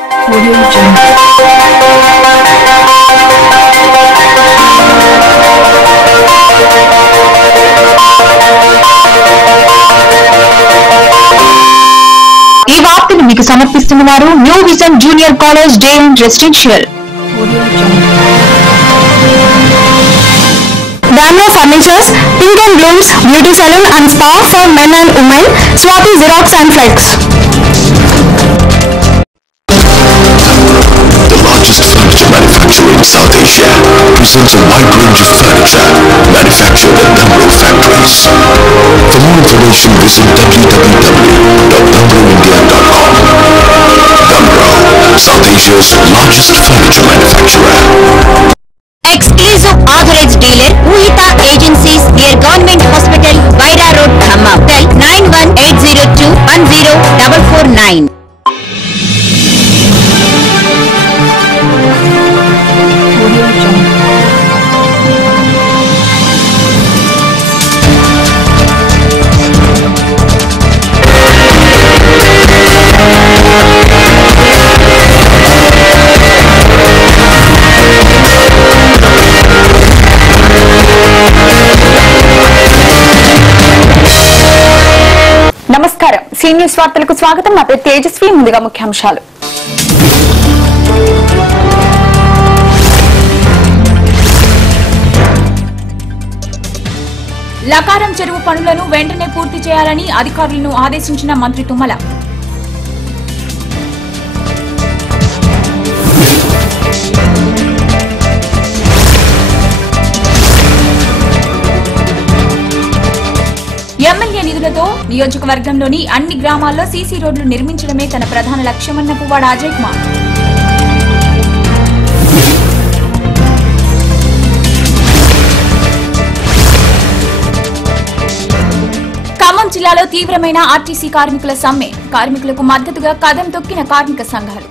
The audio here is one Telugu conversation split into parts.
ఈ వార్తను మీకు సమర్పిస్తున్నారు new vision junior college day and residential. Dano Furnitures, Pink and Blooms, Beauty Salon and Spa for men and women, Swati Xerox and Flex. The largest furniture manufacturer in South Asia presents a wide range of furniture manufactured at Damro factories. For more information, visit www.damroindia.com. Damro, South Asia's largest furniture manufacturer. Exclusive authorized dealer Uhita Agencies near Government Hospital, Vaira Road, Khammam. Call 9180210449. నమస్కారం, సీనియర్ వార్తలకు స్వాగతం. నా పేరు తేజస్వి. ముందుగా ముఖ్యాంశాలు. లకారం చెరువు పనులను వెంటనే పూర్తి చేయాలని అధికారులను ఆదేశించిన మంత్రి తుమ్మల. ఎమ్మెల్యే నిధులతో నియోజకవర్గంలోని అన్ని గ్రామాల్లో సీసీ రోడ్లు నిర్మించడమే తన ప్రధాన లక్ష్యమన్న పువ్వాడ అజయ్ కుమార్. ఖమ్మం జిల్లాలో తీవ్రమైన ఆర్టీసీ కార్మికుల సమ్మె. కార్మికులకు మద్దతుగా కదం తొక్కిన కార్మిక సంఘాలు.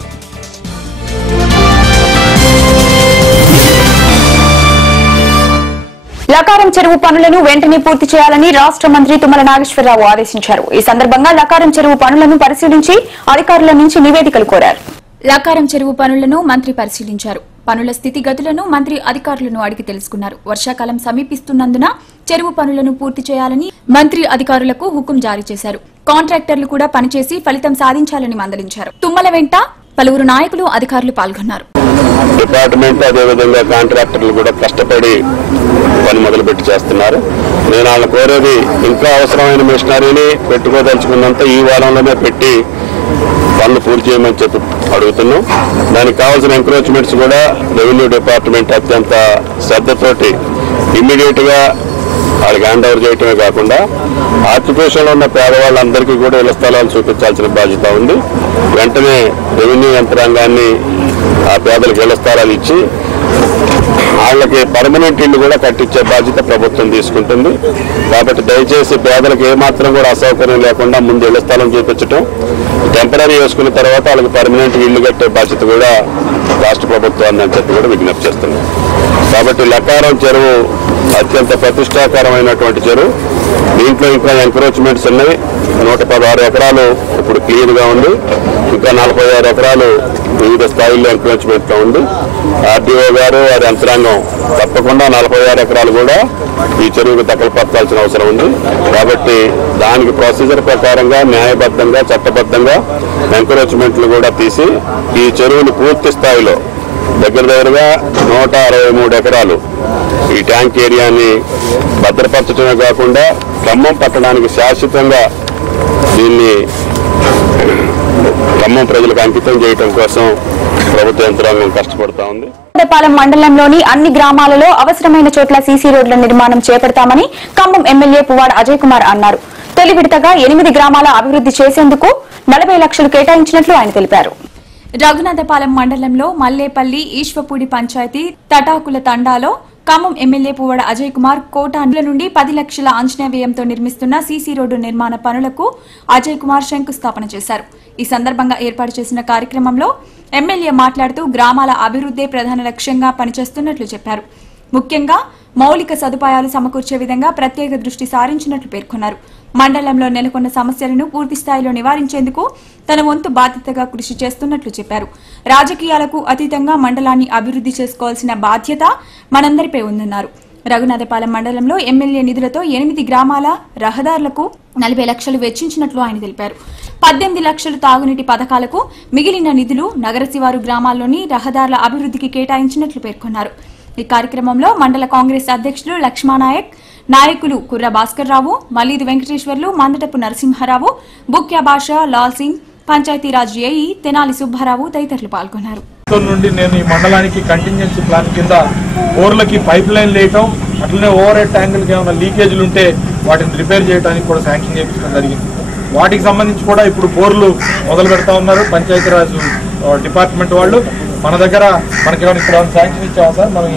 లకారం చెరువు పనులను వెంటనే పూర్తి చేయాలని రాష్ట్ర మంత్రి తుమ్మల నాగేశ్వరరావు ఆదేశించారు. ఈ సందర్భంగా లకారం చెరువు పనులను పరిశీలించి అధికారుల నుంచి నివేదికలు కోరారు. లకారం చెరువు పనులను మంత్రి పరిశీలించారు. పనుల స్థితిగతులను మంత్రి అధికారులను అడిగి తెలుసుకున్నారు. వర్షాకాలం సమీపిస్తున్నందున చెరువు పనులను పూర్తి చేయాలని మంత్రి అధికారులకు హుకుం జారీ చేశారు. కాంట్రాక్టర్లు కూడా పనిచేసి ఫలితం సాధించాలని మందలించారు. తుమ్మల వెంట పలువురు నాయకులు, అధికారులు పాల్గొన్నారు. డిపార్ట్మెంట్ అదేవిధంగా కాంట్రాక్టర్లు కూడా కష్టపడి పని మొదలుపెట్టి చేస్తున్నారు. నేను వాళ్ళని కోరేది ఇంకా అవసరమైన మిషనరీని పెట్టుకోదలుచుకున్నంత ఈ వారంలోనే పెట్టి పనులు పూర్తి చేయమని చెప్పి అడుగుతున్నాం. దానికి కావాల్సిన ఎంకరేజ్మెంట్స్ కూడా రెవెన్యూ డిపార్ట్మెంట్ అత్యంత శ్రద్ధతోటి ఇమ్మీడియట్ గా వాళ్ళకి హ్యాండ్ ఓవర్ చేయటమే కాకుండా ఆక్యుపేషన్లో ఉన్న పేదవాళ్ళందరికీ కూడా ఇళ్ల స్థలాలు చూపించాల్సిన బాధ్యత ఉంది. వెంటనే రెవెన్యూ యంత్రాంగాన్ని ఆ పేదలకు ఇళ్ల స్థలాలు ఇచ్చి వాళ్ళకి పర్మనెంట్ ఇల్లు కూడా కట్టించే బాధ్యత ప్రభుత్వం తీసుకుంటుంది. కాబట్టి దయచేసి పేదలకు ఏమాత్రం కూడా అసౌకర్యం లేకుండా ముందు ఇళ్ల స్థలం చూపించడం, టెంపరీ వేసుకున్న తర్వాత వాళ్ళకి పర్మనెంట్ ఇల్లు కట్టే బాధ్యత కూడా రాష్ట్ర ప్రభుత్వాన్ని అని చెప్పి కూడా విజ్ఞప్తి చేస్తున్నాం. కాబట్టి లకారం చెరువు అత్యంత ప్రతిష్టాకరమైనటువంటి చెరువు. దీంట్లో ఇంకా ఎంకరేజ్మెంట్స్ ఉన్నాయి. 116 ఎకరాలు ఇప్పుడు క్లీన్ గా ఉంది. ఇంకా 46 ఎకరాలు వివిధ స్థాయిల్లో ఎంకరేజ్మెంట్ గా ఉంది. ఆర్డీఓ గారు వారి యంత్రాంగం తప్పకుండా 46 ఎకరాలు కూడా ఈ చెరువుకు దఖలుపరచాల్సిన అవసరం ఉంది. కాబట్టి దానికి ప్రొసీజర్ ప్రకారంగా న్యాయబద్ధంగా చట్టబద్ధంగా ఎంకరేజ్మెంట్లు కూడా తీసి ఈ చెరువుని పూర్తి స్థాయిలో దగ్గరగా 163 ఎకరాలు ఈ ట్యాంక్ ఏరియాని భద్రపరచడమే కాకుండా ఖమ్మం పట్టణానికి శాశ్వతంగా దీన్ని ఖమ్మం ప్రజలకు అంకితం చేయడం కోసం ప్రభుత్వ యంత్రాంగం కష్టపడతా ఉంది. పాలెం మండలంలోని అన్ని గ్రామాలలో అవసరమైన చోట్ల సీసీ రోడ్ల నిర్మాణం చేపడతామని ఖమ్మం ఎమ్మెల్యే పువ్వాడ అజయ్ కుమార్ అన్నారు. తొలి విడతగా 8 గ్రామాల అభివృద్ధి చేసేందుకు 40 లక్షలు కేటాయించినట్లు ఆయన తెలిపారు. రఘునాథపాలెం మండలంలో మల్లేపల్లి, ఈశ్వపూడి పంచాయతీ తటాకుల తండాలో ఖమ్మం ఎమ్మెల్యే పువ్వాడ అజయ్ కుమార్ కోటానుల నుండి 10 లక్షల అంచనా వ్యయంతో నిర్మిస్తున్న సీసీ రోడ్డు నిర్మాణ పనులకు అజయ్ కుమార్ శంకుస్థాపన చేశారు. ఈ సందర్భంగా ఏర్పాటు చేసిన కార్యక్రమంలో ఎమ్మెల్యే మాట్లాడుతూ గ్రామాల అభివృద్ధే ప్రధాన లక్ష్యంగా పనిచేస్తున్నట్లు చెప్పారు. ముఖ్యంగా మౌలిక సదుపాయాలు సమకూర్చే విధంగా ప్రత్యేక దృష్టి సారించినట్లు పేర్కొన్నారు. మండలంలో నెలకొన్న సమస్యలను పూర్తి స్థాయిలో నివారించేందుకు తన వంతు బాధ్యతగా కృషి చేస్తున్నట్లు చెప్పారు. రాజకీయాలకు అతీతంగా మండలాన్ని అభివృద్ధి చేసుకోవాల్సిన బాధ్యత మనందరిపై ఉందన్నారు. రఘునాథపాలెం మండలంలో ఎమ్మెల్యే నిధులతో 8 గ్రామాల రహదారులకు 40 లక్షలు వెచ్చించినట్లు ఆయన తెలిపారు. 18 లక్షలు తాగునీటి పథకాలకు, మిగిలిన నిధులు నగర శివారు గ్రామాల్లోని రహదారుల అభివృద్ధికి కేటాయించినట్లు పేర్కొన్నారు. ఈ కార్యక్రమంలో మండల కాంగ్రెస్ అధ్యక్షులు లక్ష్మానాయక్, నాయకులు కుర్ర భాస్కర్ రావు, మలీదు వెంకటేశ్వర్లు, మందటపు నరసింహారావు, బుక్యా బాషా, లాల్ సింగ్, పంచాయతీరాజ్ ఏఈ తెనాలి సుబ్బారావు తదితరులు పాల్గొన్నారు. నుండి నేను ఈ మండలానికి కంటింజెన్సీ ప్లాన్ కింద బోర్లకి పైప్ లైన్ వేయటం, అట్లనే ఓవర్ హెడ్ ట్యాంకులకి ఏమైనా లీకేజీలు ఉంటే వాటిని రిపేర్ చేయడానికి కూడా శాంక్షన్ చేయించడం జరిగింది. వాటికి సంబంధించి కూడా ఇప్పుడు బోర్లు మొదలు పెడతా ఉన్నారు పంచాయతీరాజ్ డిపార్ట్మెంట్ వాళ్ళు. మన దగ్గర మనకేమైనా ఇక్కడ శాంక్షన్ ఇచ్చామా సార్? మనం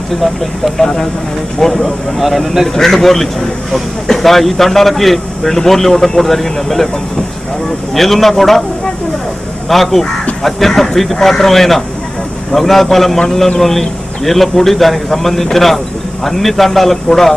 ఇచ్చిన దాంట్లో ఈ బోర్లు 2 బోర్లు ఇచ్చింది. ఈ తండాలకి 2 బోర్లు ఇవ్వడం కూడా జరిగింది ఎమ్మెల్యే ఫండ్స్ నుంచి. ఏదున్నా కూడా నాకు అత్యంత ప్రీతిపాత్రమైన రఘునాథపాలెం మండలంలోని ఏర్లపూడి, దానికి సంబంధించిన అన్ని తండాలకు కూడా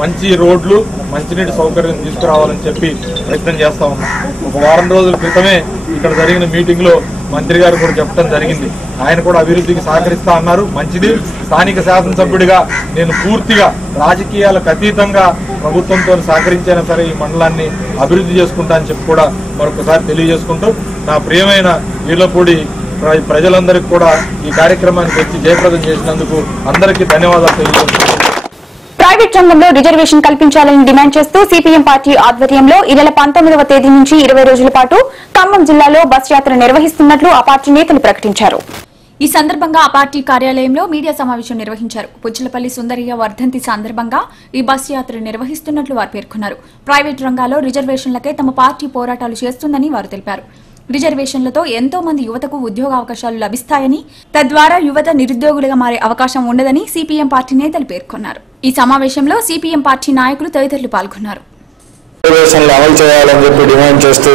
మంచి రోడ్లు, మంచినీటి సౌకర్యం తీసుకురావాలని చెప్పి ప్రయత్నం చేస్తా ఉన్నాం. ఒక వారం రోజుల క్రితమే ఇక్కడ జరిగిన మీటింగ్ లో మంత్రి గారు కూడా చెప్పడం జరిగింది. ఆయన కూడా అభివృద్ధికి సహకరిస్తా అన్నారు. మంచిది. స్థానిక శాసనసభ్యుడిగా నేను పూర్తిగా రాజకీయాలకు అతీతంగా ప్రభుత్వంతో సహకరించైనా సరే ఈ మండలాన్ని అభివృద్ధి చేసుకుంటా అని చెప్పి కూడా మరొకసారి తెలియజేసుకుంటూ, నా ప్రియమైన ఈర్లపూడి ప్రజలందరికీ కూడా ఈ కార్యక్రమానికి వచ్చి జయప్రదం చేసినందుకు అందరికీ ధన్యవాదాలు తెలియజేస్తున్నాను. ప్రైవేట్ రంగంలో రిజర్వేషన్ కల్పించాలని డిమాండ్ చేస్తూ సిపిఎం పార్టీ ఆధ్వర్యంలో ఈ నెల 19వ తేదీ నుంచి 20 రోజుల పాటు ఖమ్మం జిల్లాలో బస్ యాత్ర నిర్వహిస్తున్నట్లు ఆ పార్టీ నేతలు ప్రకటించారు. ఈ సందర్భంగా ఆ పార్టీ కార్యాలయంలో మీడియా సమావేశం నిర్వహించారు. పుచ్చలపల్లి సుందరయ్య వర్ధంతి సందర్భంగా ఈ బస్ యాత్ర నిర్వహిస్తున్నట్లు వారు పేర్కొన్నారు. ప్రైవేట్ రంగాల్లో రిజర్వేషన్లకే తమ పార్టీ పోరాటాలు చేస్తుందని వారు తెలిపారు. రిజర్వేషన్లతో ఎంతో మంది యువతకు ఉద్యోగావకాశాలు లభిస్తాయని, తద్వారా యువత నిరుద్యోగులుగా మారే అవకాశం ఉండదని సిపిఎం పార్టీ నేతలు పేర్కొన్నారు. ఈ సమావేశంలో సిపిఎం పార్టీ నాయకులు తదితరులు పాల్గొన్నారు. రిజర్వేషన్లు అమలు చేయాలని చెప్పి డిమాండ్ చేస్తూ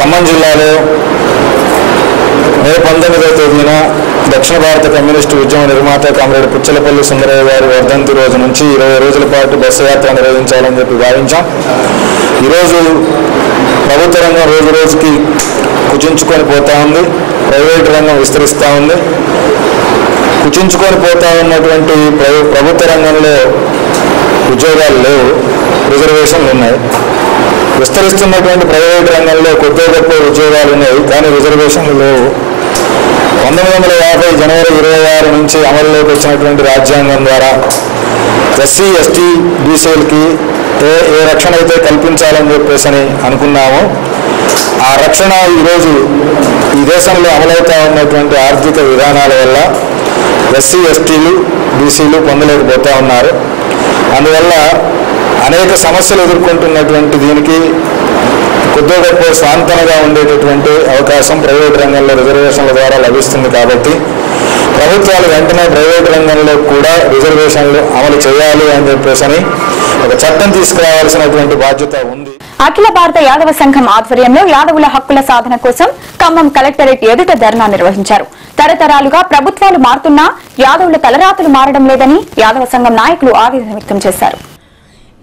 ఖమ్మం జిల్లాలో మే 19వ తేదీన దక్షిణ భారత కమ్యూనిస్టు ఉద్యమ నిర్మాత కామ్రేడ్ పుచ్చలపల్లి సుందరయ్య గారి వర్ధంతి రోజు నుంచి 20 రోజుల పాటు బస్సు యాత్ర నిర్వహించాలని చెప్పి భావించాం. ఈరోజు ప్రభుత్వ రంగం రోజు రోజుకి కుచించుకొని పోతా ఉంది. ప్రైవేటు రంగం విస్తరిస్తూ ఉంది. కుచించుకొని పోతా ఉన్నటువంటి ప్రభుత్వ రంగంలో ఉద్యోగాలు లేవు, రిజర్వేషన్లు ఉన్నాయి. విస్తరిస్తున్నటువంటి ప్రైవేటు రంగంలో కొద్ది గొప్ప ఉద్యోగాలు ఉన్నాయి, కానీ రిజర్వేషన్లు లేవు. 1950 జనవరి 26 నుంచి అమలులోకి వచ్చినటువంటి రాజ్యాంగం ద్వారా ఎస్సీ, ఎస్టీ, బీసీలకి ఏ రక్షణ అయితే కల్పించాలని చెప్పేసి అనుకున్నామో ఆ రక్షణ ఈరోజు ఈ దేశంలో అమలవుతా ఉన్నటువంటి ఆర్థిక విధానాల వల్ల ఎస్సీ, ఎస్టీలు, బీసీలు పొందలేకపోతూ ఉన్నారు. అందువల్ల అనేక సమస్యలు ఎదుర్కొంటున్నటువంటి దీనికి కొద్ది గొప్ప స్వాంతనగా ఉండేటటువంటి అవకాశం ప్రైవేటు రంగంలో రిజర్వేషన్ల ద్వారా లభిస్తుంది. కాబట్టి ప్రభుత్వాలు వెంటనే ప్రైవేటు రంగంలో కూడా రిజర్వేషన్లు అమలు చేయాలి అని చెప్పేసి ఒక చట్టం తీసుకురావాల్సినటువంటి బాధ్యత ఉంది. అఖిల భారత యాదవ సంఘం ఆధ్వర్యంలో యాదవుల హక్కుల సాధన కోసం ఖమ్మం కలెక్టరేట్ ఎదుట ధర్నా నిర్వహించారు. తరతరాలుగా ప్రభుత్వాలు మారుతున్నా యాదవుల తలరాతులు మారడం లేదని యాదవ సంఘం నాయకులు ఆవేదన వ్యక్తం చేశారు.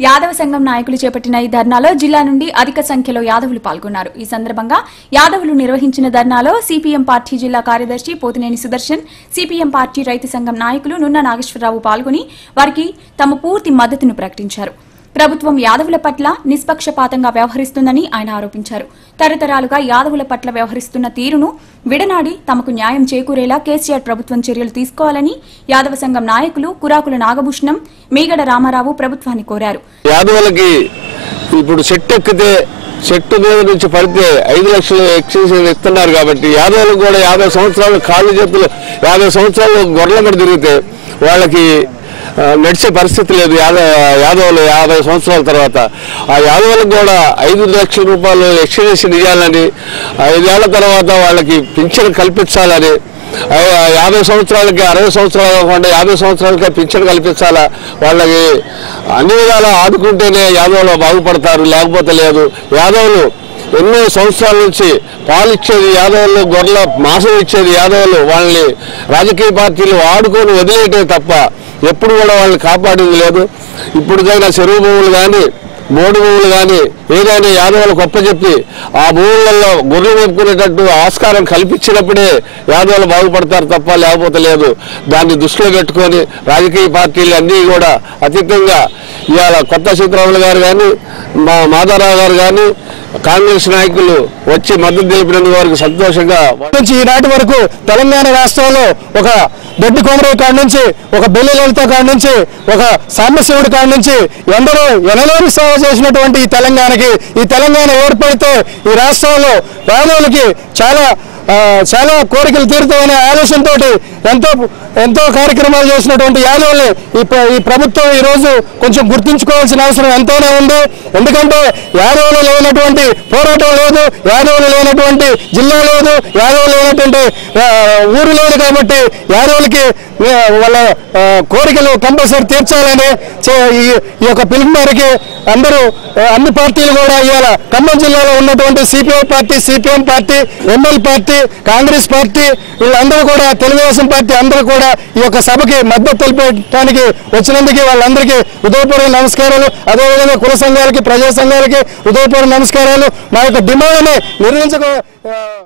యాదవ సంఘం నాయకులు చేపట్టిన ఈ ధర్నాలో జిల్లా నుండి అధిక సంఖ్యలో యాదవులు పాల్గొన్నారు. ఈ సందర్భంగా యాదవులు నిర్వహించిన ధర్నాలో సిపిఎం పార్టీ జిల్లా కార్యదర్శి పోతినేని సుదర్శన్, సిపిఎం పార్టీ రైతు సంఘం నాయకులు నున్న నాగేశ్వరరావు పాల్గొని వారికి తమ పూర్తి మద్దతును ప్రకటించారు. ప్రభుత్వం యాదవుల పట్ల నిష్పక్షపాతంగా వ్యవహరిస్తుందని ఆయన ఆరోపించారు. తరతరాలుగా యాదవుల పట్ల వ్యవహరిస్తున్న తీరును విడనాడి తమకు న్యాయం చేకూరేలా కేసీఆర్ ప్రభుత్వం చర్యలు తీసుకోవాలని యాదవ సంఘం నాయకులు కురాకుల నాగభూషణం, మీగడ రామారావు ప్రభుత్వాన్ని కోరారు. యాదవులకి ఇప్పుడు చెట్టు ఎక్కితే చెట్టు మీద నుంచి పడితే 5 లక్షలు ఎక్సైజ్ ఇస్తున్నారు. కాబట్టి యాదవులు కూడా 50 సంవత్సరాలు కాళ్ళు చేతులు 50 సంవత్సరాలు గొర్రెల తిరిగితే వాళ్ళకి నడిచే పరిస్థితి లేదు. యాదవులు 50 సంవత్సరాల తర్వాత ఆ యాదవులకు కూడా 5 లక్షల రూపాయలు ఎక్స్టెన్షన్ ఇవ్వాలని, 5 ఏళ్ల తర్వాత వాళ్ళకి పింఛన్ కల్పించాలని, 50 సంవత్సరాలకి 60 సంవత్సరాలు కాకుండా 50 సంవత్సరాలకే పింఛన్ కల్పించాలా. వాళ్ళకి అన్ని విధాలా ఆదుకుంటేనే యాదవులు బాగుపడతారు, లేకపోతే లేదు. యాదవులు ఎన్నో సంవత్సరాల నుంచి పాలు ఇచ్చేది యాదవులు, గొర్రెల మాంసం ఇచ్చేది యాదవులు. వాళ్ళని రాజకీయ పార్టీలు ఆడుకొని వదిలేయటమే తప్ప ఎప్పుడు కూడా వాళ్ళని కాపాడింది లేదు. ఇప్పటికైనా చెరువు భూములు కానీ బోర్డు భూములు కానీ ఏదైనా యాదవులకు అప్పచెప్పి ఆ భూములలో గొర్రెలు మేపుకునేటట్టు ఆస్కారం కల్పించినప్పుడే యాదవులు బాగుపడతారు తప్ప లేకపోతే లేదు. దాన్ని దృష్టిలో పెట్టుకొని రాజకీయ పార్టీలు అన్నీ కూడా అతీతంగా ఇవాళ కొత్త సీతారాములు గారు కానీ మాధవరావు గారు కానీ కాంగ్రెస్ నాయకులు వచ్చి మద్దతు తెలిపినందుకు వారికి సంతోషంగా నుంచి ఈనాటి వరకు తెలంగాణ రాష్ట్రంలో ఒక దొడ్డి కోమరయ్య కాడి నుంచి ఒక బెల్లి లలిత కాడి నుంచి ఒక సాంబశివుడి కాడి నుంచి ఎందరో ఎనలేని సేవ చేసినటువంటి ఈ తెలంగాణకి ఈ తెలంగాణ ఏర్పడితే ఈ రాష్ట్రంలో పేదలకి చాలా కోరికలు తీరుతాయనే ఆలోచనతో ఎంతో కార్యక్రమాలు చేసినటువంటి యాదవుల్ని ఈ ప్రభుత్వం ఈరోజు కొంచెం గుర్తుంచుకోవాల్సిన అవసరం ఎంతోనే ఉంది. ఎందుకంటే యాదవులు లేనటువంటి పోరాటం లేదు, యాదవులు లేనటువంటి జిల్లా లేదు, యాదవులు లేనటువంటి ఊరు లేదు. కాబట్టి యాదవులకి వాళ్ళ కోరికలు కంపల్సరీ తీర్చాలని ఈ యొక్క పిలుపు మేరకి అందరూ అన్ని పార్టీలు కూడా ఇవాళ ఖమ్మం జిల్లాలో ఉన్నటువంటి CPI party, CPM party, ML party, Congress party వీళ్ళందరూ కూడా తెలుగుదేశం పార్టీ అందరూ కూడా ఈ యొక్క సభకి మద్దతు తెలిపడానికి వచ్చినందుకు వాళ్ళందరికీ హృదయపూర్వక నమస్కారాలు. అదేవిధంగా కుల సంఘాలకి, ప్రజా సంఘాలకి హృదయపూర్వక నమస్కారాలు. మా యొక్క డిమాండ్ని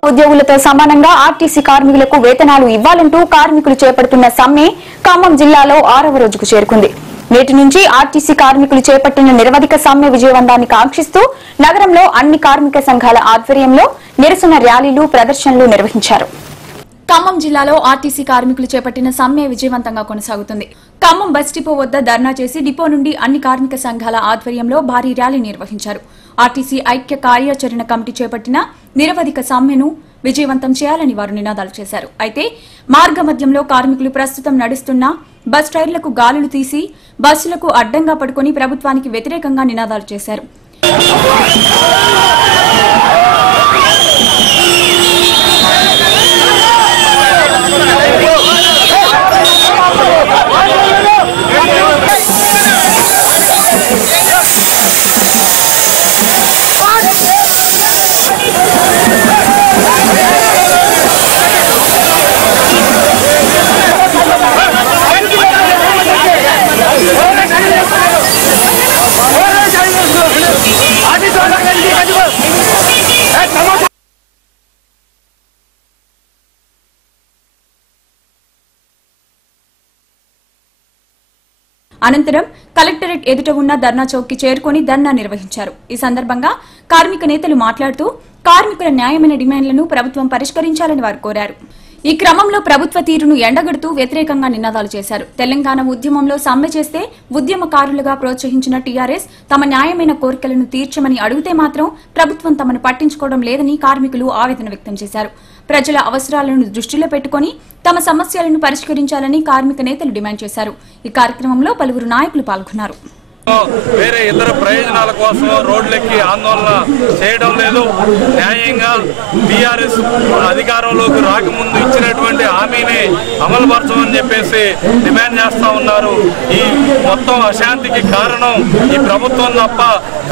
ఉద్యోగులతో సమానంగా ఆర్టీసీ కార్మికులకు వేతనాలు ఇవ్వాలంటూ కార్మికులు చేపడుతున్న సమ్మె ఖమ్మం జిల్లాలో 6వ రోజుకు చేరుకుంది. నేటి నుంచి ఆర్టీసీ కార్మికులు చేపట్టిన నిరవధిక సమ్మె విజయవంతాన్ని కాంక్షిస్తూ నగరంలో అన్ని కార్మిక సంఘాల ఆధ్వర్యంలో నిరసన ర్యాలీలు, ప్రదర్శనలు నిర్వహించారు. ఖమ్మం జిల్లాలో ఆర్టీసీ కార్మికులు చేపట్టిన సమ్మె విజయవంతంగా కొనసాగుతుంది. ఖమ్మం బస్ డిపో వద్ద ధర్నా చేసి డిపో నుండి అన్ని కార్మిక సంఘాల ఆధ్వర్యంలో భారీ ర్యాలీ నిర్వహించారు. ఆర్టీసీ ఐక్య కార్యాచరణ కమిటీ చేపట్టిన నిరవధిక సమ్మెను విజయవంతం చేయాలని వారు నినాదాలు చేశారు. అయితే మార్గ మధ్యంలో కార్మికులు ప్రస్తుతం నడుస్తున్న బస్ టైర్లకు గాలులు తీసి బస్సులకు అడ్డంగా పట్టుకుని ప్రభుత్వానికి వ్యతిరేకంగా నినాదాలు చేశారు. అనంతరం కలెక్టరేట్ ఎదుట ఉన్న ధర్నా చౌక్ కి చేరుకుని ధర్నా నిర్వహించారు. ఈ సందర్భంగా కార్మిక నేతలు మాట్లాడుతూ కార్మికుల న్యాయమైన డిమాండ్లను ప్రభుత్వం పరిష్కరించాలని వారు కోరారు. ఈ క్రమంలో ప్రభుత్వ తీరును ఎండగడుతూ వ్యతిరేకంగా నినాదాలు చేశారు. తెలంగాణ ఉద్యమంలో సమ్మె చేస్తే ఉద్యమకారులుగా ప్రోత్సహించిన టీఆర్ఎస్ తమ న్యాయమైన కోరికలను తీర్చమని అడిగితే మాత్రం ప్రభుత్వం తమను పట్టించుకోవడం లేదని కార్మికులు ఆవేదన వ్యక్తం చేశారు. ప్రజల అవసరాలను దృష్టిలో పెట్టుకుని తమ సమస్యలను పరిష్కరించాలని కార్మిక నేతలు డిమాండ్ చేశారు. ఈ కార్యక్రమంలో పలువురు నాయకులు పాల్గొన్నారు. వేరే ఇతర ప్రయోజనాల కోసం రోడ్లెక్కి ఆందోళన చేయడం లేదు. న్యాయంగా టీఆర్ఎస్ అధికారంలోకి రాకముందు ఇచ్చినటువంటి హామీని అమలుపరచమని చెప్పేసి డిమాండ్ చేస్తా ఉన్నారు. ఈ మొత్తం అశాంతికి కారణం ఈ ప్రభుత్వం తప్ప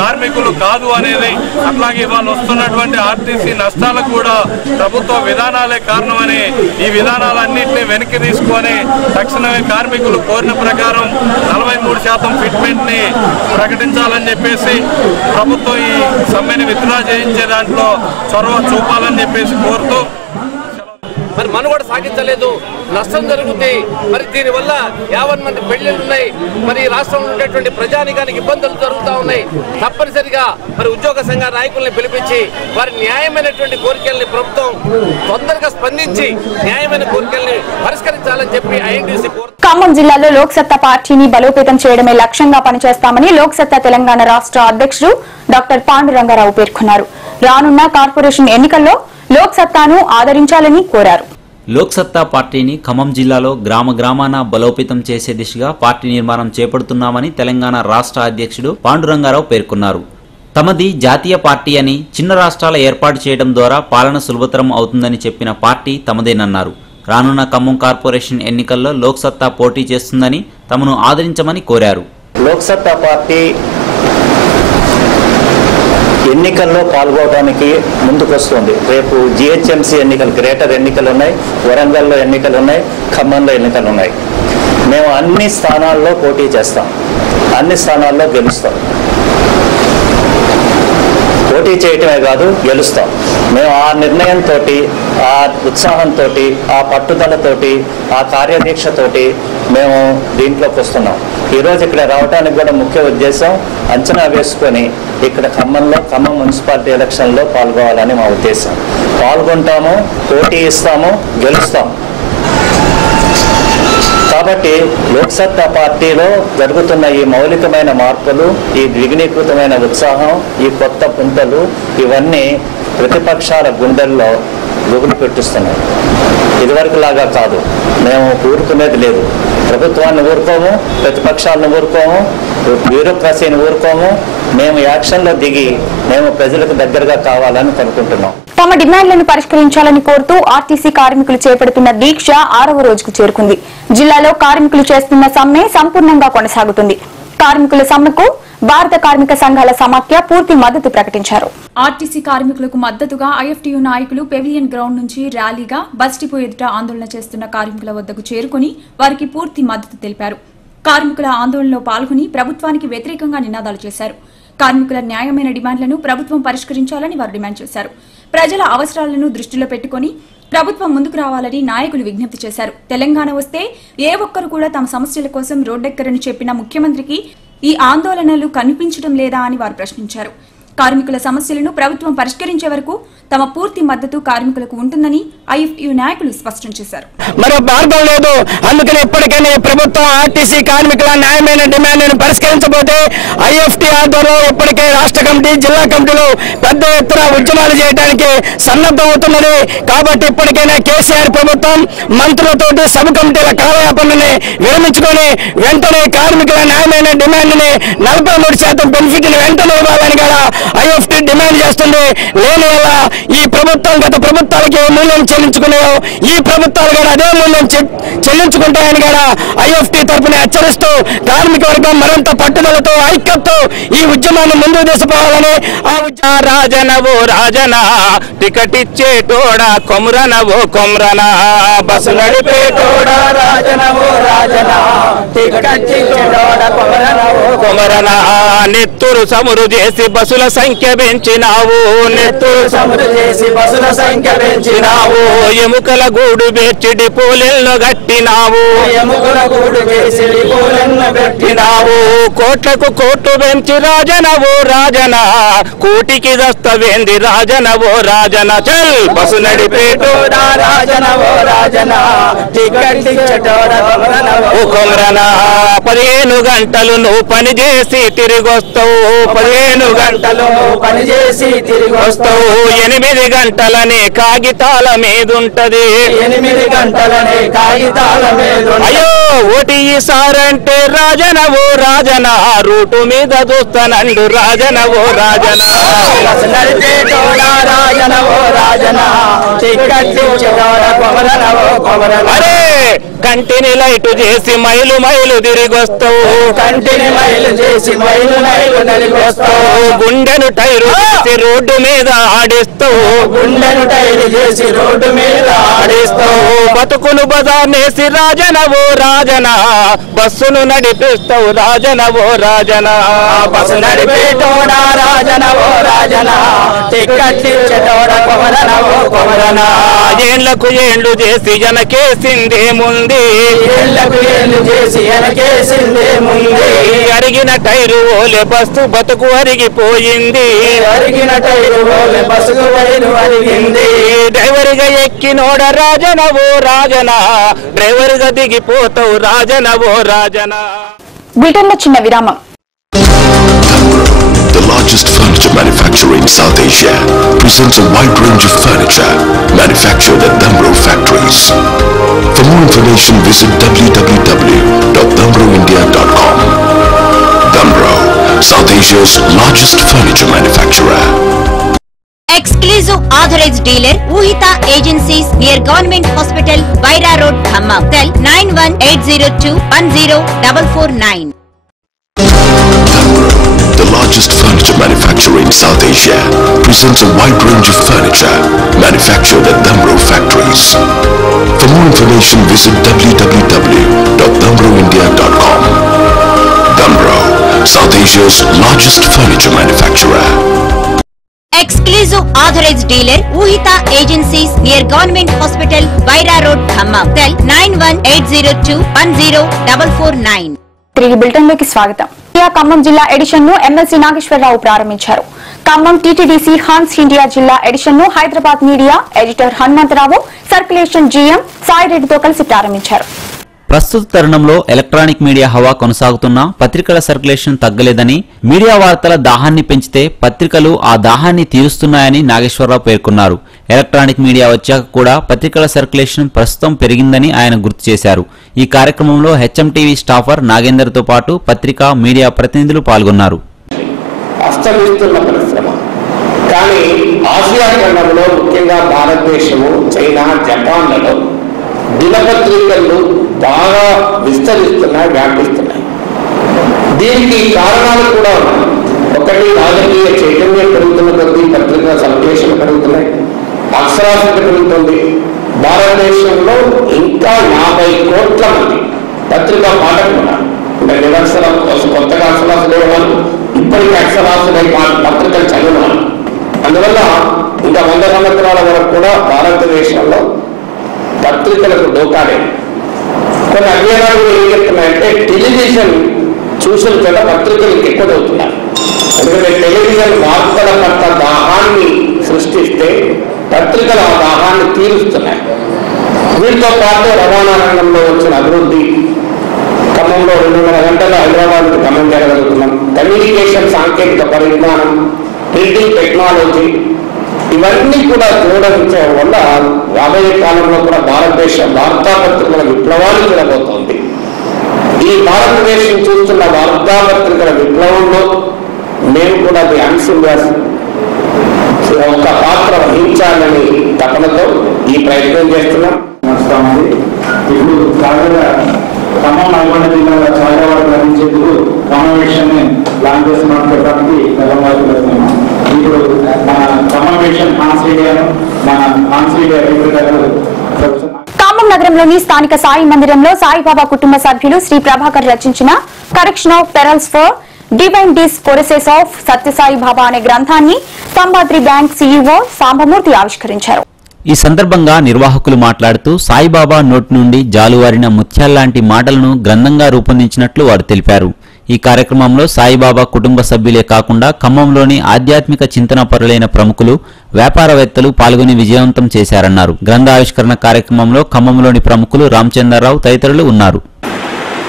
కార్మికులు కాదు అనేది, అట్లాగే వాళ్ళు వస్తున్నటువంటి ఆర్టీసీ నష్టాలకు కూడా ప్రభుత్వ విధానాలే కారణమని, ఈ విధానాలన్నింటినీ వెనక్కి తీసుకొని తక్షణమే కార్మికులు కోరిన ప్రకారం 43% ఫిట్మెంట్ ని ప్రకటించాలని చెప్పేసి ప్రభుత్వం ఈ సమ్మెని విత్డ్రా చేయించే దాంట్లో చొరవ చూపాలని చెప్పేసి కోరుతూ మరి మనుగడ సాగించలేదు, నష్టం జరుగుతుంది. మరి దీనివల్ల 50 మంది పెళ్లిళ్ళు ఉన్నాయి. మరి రాష్ట్రంలో ఉండేటువంటి ప్రజానికానికి ఇబ్బందులు జరుగుతూ ఉన్నాయి. తప్పనిసరిగా మరి ఉద్యోగ సంఘ నాయకుల్ని పిలిపించి వారి న్యాయమైనటువంటి కోరికల్ని ప్రభుత్వం తొందరగా స్పందించి న్యాయమైన కోరికల్ని పరిష్కరించాలని చెప్పి ఐఎన్టీసీ ఖమ్మం జిల్లాలో లోక్సత్తా పార్టీని బలోపేతం చేయడమే లక్ష్యంగా పనిచేస్తామని లోక్సత్తా తెలంగాణ రాష్ట్ర అధ్యక్షుడు డాక్టర్ పాండురంగారావు పేర్కొన్నారు. రానున్న కార్పొరేషన్ ఎన్నికల్లో లోక్సత్తాను ఆదరించాలని కోరారు. లోక్సత్తా పార్టీని ఖమ్మం జిల్లాలో గ్రామాన బలోపేతం చేసే దిశగా పార్టీ నిర్మాణం చేపడుతున్నామని తెలంగాణ రాష్ట్ర అధ్యక్షుడు పాండురంగారావు పేర్కొన్నారు. తమది జాతీయ పార్టీ అని, చిన్న రాష్ట్రాల ఏర్పాటు చేయడం ద్వారా పాలన సులభతరం అవుతుందని చెప్పిన పార్టీ తమదేనన్నారు. రానున్న ఖమ్మం కార్పొరేషన్ ఎన్నికల్లో లోక్సత్తా పోటీ చేస్తుందని తమను ఆదరించమని కోరారు. లోక్సత్తా పార్టీ ఎన్నికల్లో పాల్గొనడానికి ముందుకొస్తుంది. రేపు జిహెచ్ఎంసీ ఎన్నికలు, గ్రేటర్ ఎన్నికలు ఉన్నాయి, వరంగల్లో ఎన్నికలు ఉన్నాయి, ఖమ్మంలో ఎన్నికలు ఉన్నాయి. మేము అన్ని స్థానాల్లో పోటీ చేస్తాం, అన్ని స్థానాల్లో గెలుస్తాం. పోటీ చేయటమే కాదు గెలుస్తాం. మేము ఆ నిర్ణయంతో, ఆ ఉత్సాహంతో, ఆ పట్టుదలతోటి, ఆ కార్యదీక్షతోటి మేము దీంట్లోకి వస్తున్నాం. ఈరోజు ఇక్కడ రావడానికి కూడా ముఖ్య ఉద్దేశం అంచనా వేసుకొని ఇక్కడ ఖమ్మం మున్సిపాలిటీ ఎలక్షన్లో పాల్గొవాలని మా ఉద్దేశం. పాల్గొంటాము, పోటీ ఇస్తాము, గెలుస్తాం. కాబట్టి లోక్సత్తా పార్టీలో జరుగుతున్న ఈ మౌలికమైన మార్పులు, ఈ ద్విగుణీకృతమైన ఉత్సాహం, ఈ కొత్త పుంతలు ఇవన్నీ ప్రతిపక్షాల గుండెల్లో గుబులు పెట్టిస్తున్నాయి. ఇదివరకు లాగా కాదు, మేము ఊరుకునేది లేదు. ప్రభుత్వాన్ని ఊరుకోము, ప్రతిపక్షాలను ఊరుకోము, బ్యూరోక్రసీని ఊరుకోము. మేము యాక్షన్లో దిగి మేము ప్రజలకు దగ్గరగా కావాలని అనుకుంటున్నాం. తమ డిమాండ్లను పరిష్కరించాలని కోరుతూ ఆర్టీసీ కార్మికులు చేపడుతున్న దీక్ష 6వ రోజుకు చేరుకుంది. జిల్లాలో కార్మికులు చేస్తున్న సమ్మె సంపూర్ణంగా కొనసాగుతుంది. కార్మికుల సమ్మెకు భారత కార్మిక సంఘాల సమాఖ్య పూర్తి మద్దతు ప్రకటించారు. ఆర్టీసీ కార్మికులకు మద్దతుగా ఐఎఫ్టీయూ నాయకులు పెవిలియన్ గ్రౌండ్ నుంచి ర్యాలీగా బస్ డిపో ఎదుట ఆందోళన చేస్తున్న కార్మికుల వద్దకు చేరుకుని వారికి పూర్తి మద్దతు తెలిపారు. కార్మికుల ఆందోళనలో పాల్గొని ప్రభుత్వానికి వ్యతిరేకంగా నినాదాలు చేశారు. కార్మికుల న్యాయమైన డిమాండ్లను ప్రభుత్వం పరిష్కరించాలని వారు డిమాండ్ చేశారు. ప్రజల అవసరాలను దృష్టిలో పెట్టుకుని ప్రభుత్వం ముందుకు రావాలని నాయకులు విజ్ఞప్తి చేశారు. తెలంగాణ వస్తే ఏ ఒక్కరు కూడా తమ సమస్యల కోసం రోడ్డెక్కరని చెప్పిన ముఖ్యమంత్రికి ఈ ఆందోళనలు కనిపించడం లేదా అని వారు ప్రశ్నించారు. కార్మికుల సమస్యలను ప్రభుత్వం పరిష్కరించే వరకు తమ పూర్తి మద్దతు కార్మికులకు ఉంటుందని ఐఎఫ్టీయూ నాయకులు స్పష్టం చేశారు. మరో మార్గం లేదు. అందుకని ఇప్పటికైనా ప్రభుత్వం ఆర్టీసీ కార్మికుల న్యాయమైన డిమాండ్లను పరిష్కరించబోతే ఐఎఫ్టీ ఆధ్వర్యంలో ఇప్పటికే రాష్ట్ర కమిటీ, జిల్లా కమిటీలు పెద్ద ఎత్తున ఉద్యమాలు చేయడానికి సన్నద్ధమవుతున్నది. కాబట్టి ఇప్పటికైనా కేసీఆర్ ప్రభుత్వం మంత్రులతోటి సబ్ కమిటీల కాలయాపనని విరమించుకొని వెంటనే కార్మికుల న్యాయమైన డిమాండ్ని 43% బెనిఫిట్ వెంటనే ఇవ్వాలని కూడా ఐఎఫ్టీ డిమాండ్ చేస్తుంది. లేని వల్ల ఈ ప్రభుత్వం గత ప్రభుత్వాలకి మూల్యం చెల్లించుకున్నాయో ఈ ప్రభుత్వాలు కూడా అదే మూల్యం చెల్లించుకుంటాయని కూడా ఐఎఫ్టీ తరఫున హెచ్చరిస్తూ కార్మిక వర్గం మరింత పట్టుదలతో, ఐక్యతతో ఈ ఉద్యమాన్ని ముందుకు తీసుకుపోవాలని రాజనవో రాజనా టికెట్ ఇచ్చేటోడా కొమ్రనవో కొమ్రనా బస్సు నడిపేటోడా రాజనవో రాజనా టికెట్ ఇచ్చేటోడా కొమ్రనవో కొమ్రనా నెత్తురు సమురు చేసి బస్సుల సంఖ్య పెంచినావు, నెత్తురు సమురు చేసి బస్సుల సంఖ్య పెంచినావు, ఎముకల గూడు పెంచి డిపోలెల్లో గట్టినావు, ఎముకల గూడు చేసి డిపోలెల్లో గట్టినావు, కోట్లకు కోట్లు పెంచి రాజనవో రాజనా కోటికి దస్తవేంది రాజనవో రాజన చల్ బస్సు నడిపేటోడా రాజనవో రాజనా టికెట్ ఇచ్చేటోడా కొమ్రనవో కొమ్రనా 15 గంటలు నువ్వు పని చేసి తిరిగి వస్తావు, 15 గంటలు పని చేసి తిరిగి వస్తావు, 8 గంటలనే కాగితాల మీద ఉంటది, 8 గంటలనే కాగితాల మీద. అయ్యో ఓటి ఈసారంటే రాజనవో రాజనా రూటు మీద చూస్తానండు రాజనవో రాజనా నడిపేటోడా రాజనవో రాజనా టికెట్ ఇచ్చేటోడా కొమ్రనవో కొమ్రనా. అరే కంటిని లైటు చేసి మైలు మైలు తిరిగొస్తావు, కంటిని మైలు చేసి మైలు మైలు తిరిగొస్తావు, గుండెను టైరు చేసి రోడ్డు మీద ఆడిస్తావు, గుండెను టైరు చేసి రోడ్డు మీద ఆడిస్తావు, బతుకులు బజార్నేసి రాజనవో రాజనా బస్సును నడిపిస్తావు రాజనవో రాజనా బస్సు నడిపేటోడా రాజనవో రాజనా టికెట్ ఇచ్చేటోడా కొమ్రనవో కొమ్రనా. ఏళ్లకు ఏళ్లు చేసి వెనకేసిందేముంది, ఏళ్లకు ఏళ్లు చేసి వెనకేసిందేముంది, అరిగిన టైరు ఓలే బస్సు బతుకు అరిగిపోయింది, అరిగిన టైరు ఓలే బస్సుకు టైరు అరిగింది, డ్రైవర్గా ఎక్కినోడ రాజనవో రాజనా డ్రైవర్గా దిగిపోతావు రాజనవో రాజనా. బ్రిటన్లో చిన్న విరామం. The largest furniture manufacturer in South Asia, presents a wide range of furniture manufactured at Damro factories. For more information, visit www.damroindia.com. Damro, South Asia's largest furniture manufacturer. Exclusive authorized dealer Uhita Agencies near Government Hospital, Vaira Road, Khammam. Cell 9180210449. The largest furniture manufacturer in South Asia, presents a wide range of furniture manufactured at Damro factories. For more information, visit www.damroindia.com. Damro, South Asia's largest furniture manufacturer. Exclusive authorized dealer Uhita Agencies near Government Hospital, Vaira Road, Khammam. Cell 9180210449. తిరిగి బులెటిన్ లోకి స్వాగతం. ఖమ్మం జిల్లా ఎడిషన్ ను ఎమ్మెల్సీ నాగేశ్వరరావు ప్రారంభించారు. ఖమ్మం టీటీడీసీ హాన్స్ ఇండియా జిల్లా ఎడిషన్ ను Hyderabad media editor Hanumantha Rao, circulation GM సాయిరెడ్డితో కలిసి ప్రారంభించారు. ప్రస్తుత తరుణంలో ఎలక్ట్రానిక్ మీడియా హవా కొనసాగుతున్నా పత్రికల సర్క్యులేషన్ తగ్గలేదని, మీడియా వార్తల దాహాన్ని పెంచితే పత్రికలు ఆ దాహాన్ని తీరుస్తున్నాయని నాగేశ్వరరావు పేర్కొన్నారు. ఎలక్ట్రానిక్ మీడియా వచ్చాక కూడా పత్రికల సర్క్యులేషన్ ప్రస్తుతం పెరిగిందని ఆయన గుర్తు చేశారు. ఈ కార్యక్రమంలో హెచ్ఎంటీవీ స్టాఫర్ నాగేందర్తో పాటు పత్రికా మీడియా ప్రతినిధులు పాల్గొన్నారు. అస్తమిస్తున్న పరిశ్రమ కానీ ఆసియా ఖండంలో ముఖ్యంగా భారతదేశము, చైనా, జపాన్లలో దినపత్రికలు బాగా విస్తరిస్తున్నాయి, వ్యాపిస్తున్నాయి. దీనికి కారణాలు కూడా ఉన్నాయి. ఒకటి, రాజకీయ చైతన్యం పెరుగుతున్న కొద్దీ పత్రికల సర్క్యులేషన్ పెరుగుతున్నాయి, అక్షరాస్యత పెరుగుతుంది. భారతదేశంలో ఇంకా 50 కోట్ల మంది పత్రికా పాఠకులు ఉన్నారు. అంటే నిరక్షరం కొత్తగా అక్షరాస్యులైన వాళ్ళు, ఇప్పటికీ అక్షరాస్యులై పత్రికలు చదివిన వాళ్ళు. అందువల్ల ఇంకా 100 సంవత్సరాల వరకు కూడా భారతదేశంలో పత్రికలకు డోకాడే. కొన్ని అధ్యయనాలు ఏం చెప్తున్నాయంటే టెలివిజన్ చూసిన చోట పత్రికలు ఎక్కువ చదువుతున్నారు. ఎందుకంటే టెలివిజన్ వార్తల పట్ల దాహాన్ని సృష్టిస్తే పత్రికలు ఆ దాహాన్ని తీరుస్తున్నాయి. వీటితో పాటు రవాణా రంగంలో వచ్చిన అభివృద్ధి, ఖమ్మంలో 200 గంటల హైదరాబాద్ నుంచి ఖమ్మం జరగలుగుతున్నాం, కమ్యూనికేషన్ సాంకేతిక పరిజ్ఞానం, ప్రింటింగ్ టెక్నాలజీ, ఇవన్నీ కూడా జోడించడం వల్ల రాబోయే కాలంలో కూడా భారతదేశ వార్తాపత్రికల విప్లవాన్ని జరగబోతోంది. ఈ భారతదేశం చూస్తున్న వార్తాపత్రికల విప్లవంలో మేము కూడా ది అన్సింగర్స్ ఒక పాత్ర వహించాలని తపనతో ఈ ప్రయత్నం చేస్తున్నాం. ఇప్పుడు తాజాగా ఖమ్మం నల్గొండ జిల్లాలో చాలావాడు లభించేందుకు ఖమ్మం విషయాన్ని ప్లాన్ చేస్తున్నాం చెప్పడానికి తెలంగాణ. ఇప్పుడు మన ఖమ్మం విషయం హాన్స్ మీడియాను మన హాన్స్ మీడియా ఖమ్మం నగరంలోని స్థానిక సాయి మందిరంలో సాయిబాబా కుటుంబ సభ్యులు శ్రీ ప్రభాకర్ రచించిన correction of pearls for divine discourses of Sathya Sai Baba అనే గ్రంథాన్ని సంబాద్రి బ్యాంక్ సీఈఓ సాంబమూర్తి ఆవిష్కరించారు. ఈ సందర్భంగా నిర్వాహకులు మాట్లాడుతూ సాయిబాబా నోటి నుండి జాలువారిన ముత్యాల్లాంటి మాటలను గ్రంథంగా రూపొందించినట్లు వారు తెలిపారు. ఈ కార్యక్రమంలో సాయిబాబా కుటుంబ సభ్యులే కాకుండా ఖమ్మంలోని ఆధ్యాత్మిక చింతన పరులైన ప్రముఖులు, వ్యాపారవేత్తలు పాల్గొని విజయవంతం చేశారన్నారు. గ్రంథావిష్కరణ కార్యక్రమంలో ఖమ్మంలోని ప్రముఖులు రామచంద్రరావు తదితరులు ఉన్నారు.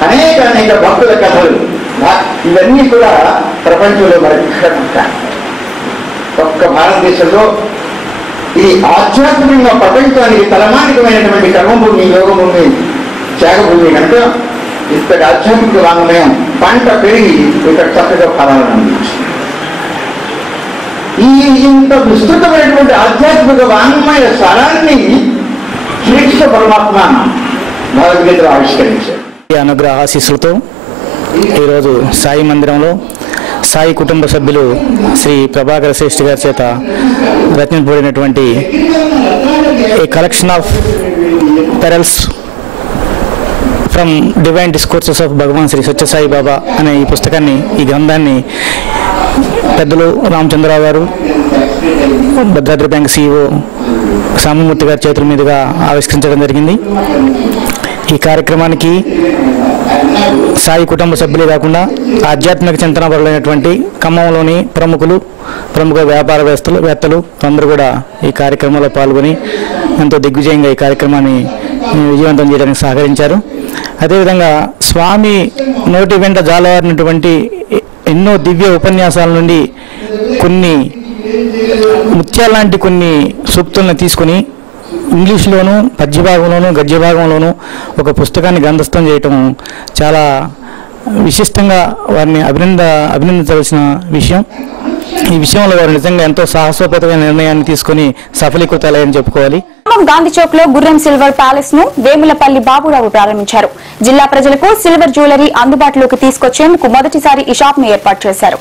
అనేక అనేక భక్తుల కథలు ఇవన్నీ కూడా ప్రపంచంలో ఒక్క భారతదేశంలో ఈ ఆధ్యాత్మికంగా ప్రపంచానికి తలమానికమైనటువంటి కర్మభూమి, యోగభూమి, త్యాగభూమి కనుక ఇక్కడ ఆధ్యాత్మిక వాంగ్మయం పంట పెరిగి ఇక్కడ చక్కగా ఫలాలను అందించింది. ఈ ఇంత విస్తృతమైనటువంటి ఆధ్యాత్మిక వాంగ్మయ స్వరాన్ని శ్రీకృష్ణ పరమాత్మ భగవద్గీతలో ఆవిష్కరించారు. ఈ అనుగ్రహ ఆశీస్సులతో ఈరోజు సాయి మందిరంలో సాయి కుటుంబ సభ్యులు శ్రీ ప్రభాకర్ శ్రేష్ఠి గారి చేత రచింపబడినటువంటి a collection of pearls from divine discourses of Bhagavan Shri Sathya Sai Baba అనే ఈ పుస్తకాన్ని, ఈ గ్రంథాన్ని పెద్దలు రామచంద్రరావు గారు, భద్రాద్రి బ్యాంక్ సీఈఓ సాంబమూర్తి గారి చేతుల మీదుగా ఆవిష్కరించడం జరిగింది. ఈ కార్యక్రమానికి సాయి కుటుంబ సభ్యులే కాకుండా ఆధ్యాత్మిక చింతనపరులైనటువంటి ఖమ్మంలోని ప్రముఖ వ్యాపారవేత్తలు అందరూ కూడా ఈ కార్యక్రమంలో పాల్గొని ఎంతో దిగ్విజయంగా ఈ కార్యక్రమాన్ని విజయవంతం చేయడానికి సహకరించారు. అదేవిధంగా స్వామి నోటి వెంట జాలవారినటువంటి ఎన్నో దివ్య ఉపన్యాసాల నుండి కొన్ని ముత్యాలాంటి కొన్ని సూక్తులను తీసుకుని ఇంగ్లీష్లోను, పద్యభాగంలోను, గద్యభాగంలోను ఒక పుస్తకాన్ని గ్రంథస్థం చేయటం చాలా విశిష్టంగా వారిని అభినందించవలసిన విషయం. ఈ విషయంలో వారు నిజంగా ఎంతో సాహసోపేతమైన నిర్ణయాన్ని తీసుకుని సఫలీకృతాలని చెప్పుకోవాలి. గాంధీ చౌక్ లో గుర్రం సిల్వర్ ప్యాలెస్ ను వేములపల్లి బాబురావు ప్రారంభించారు. జిల్లా ప్రజలకు సిల్వర్ జ్యువెలరీ అందుబాటులోకి తీసుకొచ్చేందుకు మొదటిసారి ఈ షాప్ ను ఏర్పాటు చేశారు.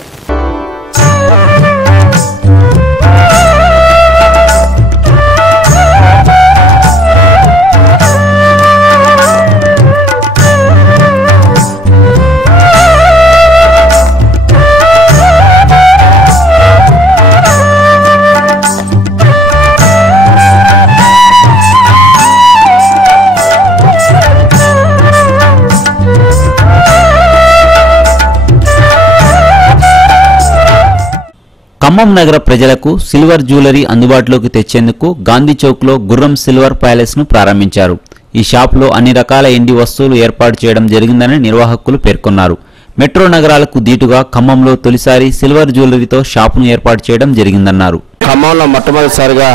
ఖమ్మం నగర ప్రజలకు సిల్వర్ జ్యువెలరీ అందుబాటులోకి తెచ్చేందుకు గాంధీ చౌక్లో గుర్రం సిల్వర్ ప్యాలెస్ను ప్రారంభించారు. ఈ షాపులో అన్ని రకాల ఎండి వస్తువులు ఏర్పాటు చేయడం జరిగిందని నిర్వాహకులు పేర్కొన్నారు. మెట్రో నగరాలకు దీటుగా ఖమ్మంలో తొలిసారి సిల్వర్ జ్యువెలరీతో షాపును ఏర్పాటు చేయడం జరిగిందన్నారు. ఖమ్మంలో మొట్టమొదటిసారిగా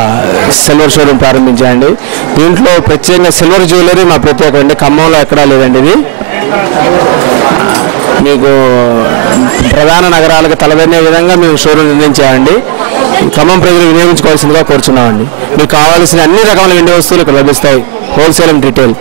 సిల్వర్ షోరూమ్ ప్రారంభించాయండి. దీంట్లో ప్రత్యేకంగా సిల్వర్ జ్యువెలరీ మా ప్రత్యేకం అండి. ఖమ్మంలో ఎక్కడా లేదండి. ఇది మీకు ప్రధాన నగరాలకు తలబెన్నే విధంగా మేము షోరూమ్ నిర్మించామండి. ఖమ్మం ప్రజలు వినియోగించుకోవాల్సిందిగా కోరుచున్నామండి. మీకు కావాల్సిన అన్ని రకాల వెండి వస్తువులు ఇక్కడ లభిస్తాయి, హోల్సేల్ అండ్ రిటైల్.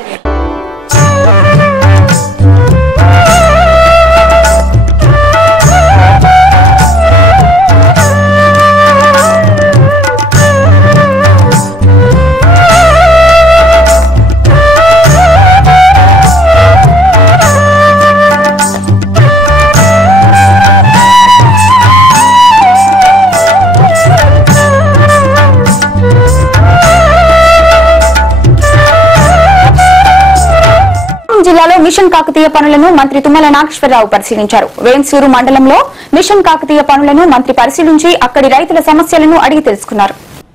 జిల్లాలో మిషన్ కాకతీయ పనులను మంత్రి తుమ్మల నాగేశ్వరరావు పరిశీలించారు. వేంసూరు మండలంలో మిషన్ కాకతీయ పనులను మంత్రి పరిశీలించి అక్కడి రైతుల సమస్యలను అడిగి తెలుసుకున్నారు.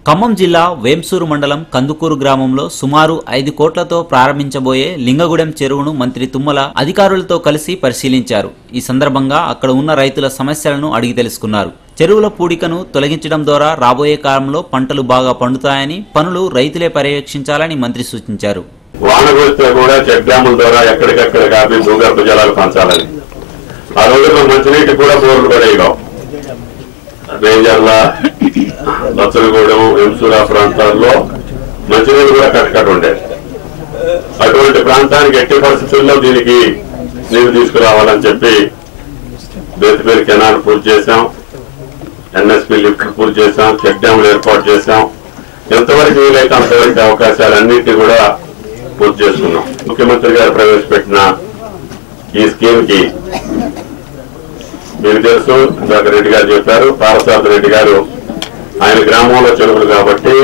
ఖమ్మం జిల్లా వేంసూరు మండలం కందుకూరు గ్రామంలో సుమారు 5 కోట్లతో ప్రారంభించబోయే లింగగూడెం చెరువును మంత్రి తుమ్మల అధికారులతో కలిసి పరిశీలించారు. ఈ సందర్భంగా అక్కడ ఉన్న రైతుల సమస్యలను అడిగి తెలుసుకున్నారు. చెరువుల పూడికను తొలగించడం ద్వారా రాబోయే కాలంలో పంటలు బాగా పండుతాయని, పనులు రైతులే పర్యవేక్షించాలని మంత్రి సూచించారు. వాన కురిస్తే కూడా చెక్ డ్యాముల ద్వారా ఎక్కడికక్కడ కాపీ భూగర్భ జలాలు పంచాలని. ఆ రోజుల్లో మంచినీటి కూడా బోర్లు పడేయగా రేంజర్ల, లచ్చలగూడెం, వెంసూరా ప్రాంతాల్లో మంచినీళ్ళు కూడా కట్టకట్టు ఉండేది. అటువంటి ప్రాంతానికి ఎట్టి పరిస్థితుల్లో దీనికి నీరు తీసుకురావాలని చెప్పి బేతిపేరు కెనాల్ పూర్తి చేశాం, ఎన్ఎస్పీ లిఫ్ట్ పూర్తి చేశాం, చెక్ డ్యాములు ఏర్పాటు చేశాం. ఎంతవరకు వీలైతే అంతవరకు అవకాశాలన్నింటినీ కూడా పూర్తి చేసుకున్నాం. ముఖ్యమంత్రి గారు ప్రవేశపెట్టిన ఈ స్కీమ్ కి మీకు తెలుసు, ఇందాక రెడ్డి గారు చెప్పారు, పారసారథి రెడ్డి గారు ఆయన గ్రామంలో చెరువులు కాబట్టి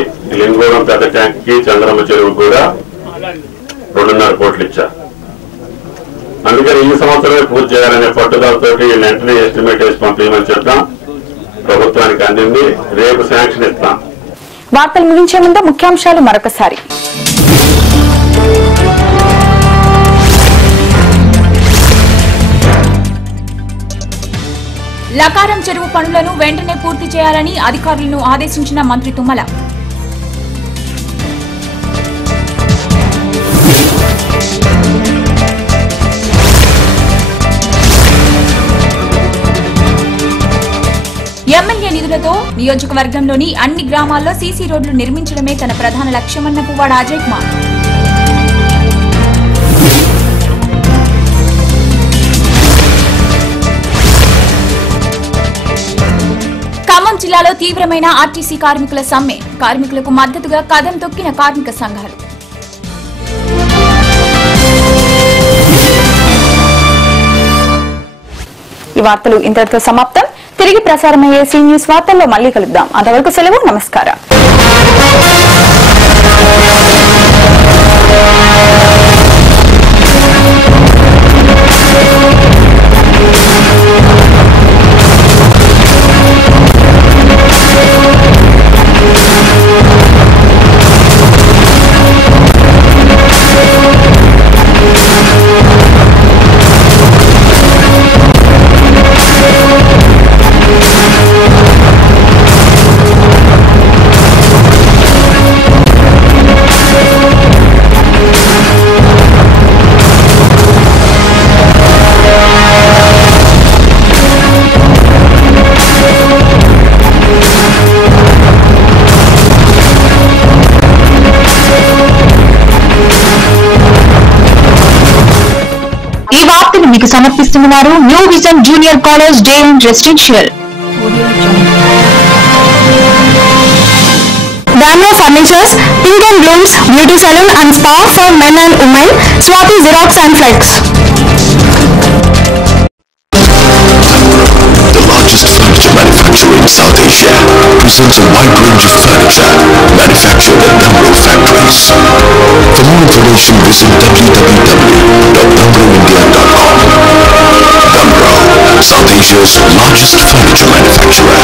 లింగోరం పెద్ద ట్యాంక్ కి చంద్రమ్మ చెరువు కూడా 2.5 కోట్లు ఇచ్చారు. అందుకని ఈ సంవత్సరమే పూర్తి చేయాలనే పట్టుదలతో వెంటనే ఎస్టిమేట్ వేసి పంపించమని చెప్తాం. ప్రభుత్వానికి అందింది, రేపు శాంక్షన్ ఇస్తాం. వార్తలు ముగించే ముందు ముఖ్యాంశాలు మరొకసారి. లకారం చెరువు పనులను వెంటనే పూర్తి చేయాలని అధికారులను ఆదేశించిన మంత్రి తుమ్మల. ఎమ్మెల్యే నిధులతో నియోజకవర్గంలోని అన్ని గ్రామాల్లో సీసీ రోడ్లు నిర్మించడమే తన ప్రధాన లక్ష్యమన్న పువ్వాడ అజయ్ కుమార్. ఖమ్మం జిల్లాలో తీవ్రమైన ఆర్టీసీ కార్మికుల సమ్మె, కార్మికులకు మద్దతుగా కదం తొక్కిన కార్మిక సంఘాలు. ఈ వార్తలు ఇంతటితో సమాప్తం. తిరిగి ప్రసారమయ్యే సీ న్యూస్ వార్తల్లో మళ్ళీ కలుద్దాం. అంతవరకు సెలవు, నమస్కారం. మీకు సమర్పిస్తున్నారు new vision junior college day and residential. Dano Furnitures, Pink and Blooms, Beauty Salon and Spa for men and women, Swati Xerox and Flex. The largest furniture manufacturer in South Asia presents a wide range of furniture manufactured at Damro factories. For more information, visit www.damroindia.com. Damro, South Asia's largest furniture manufacturer.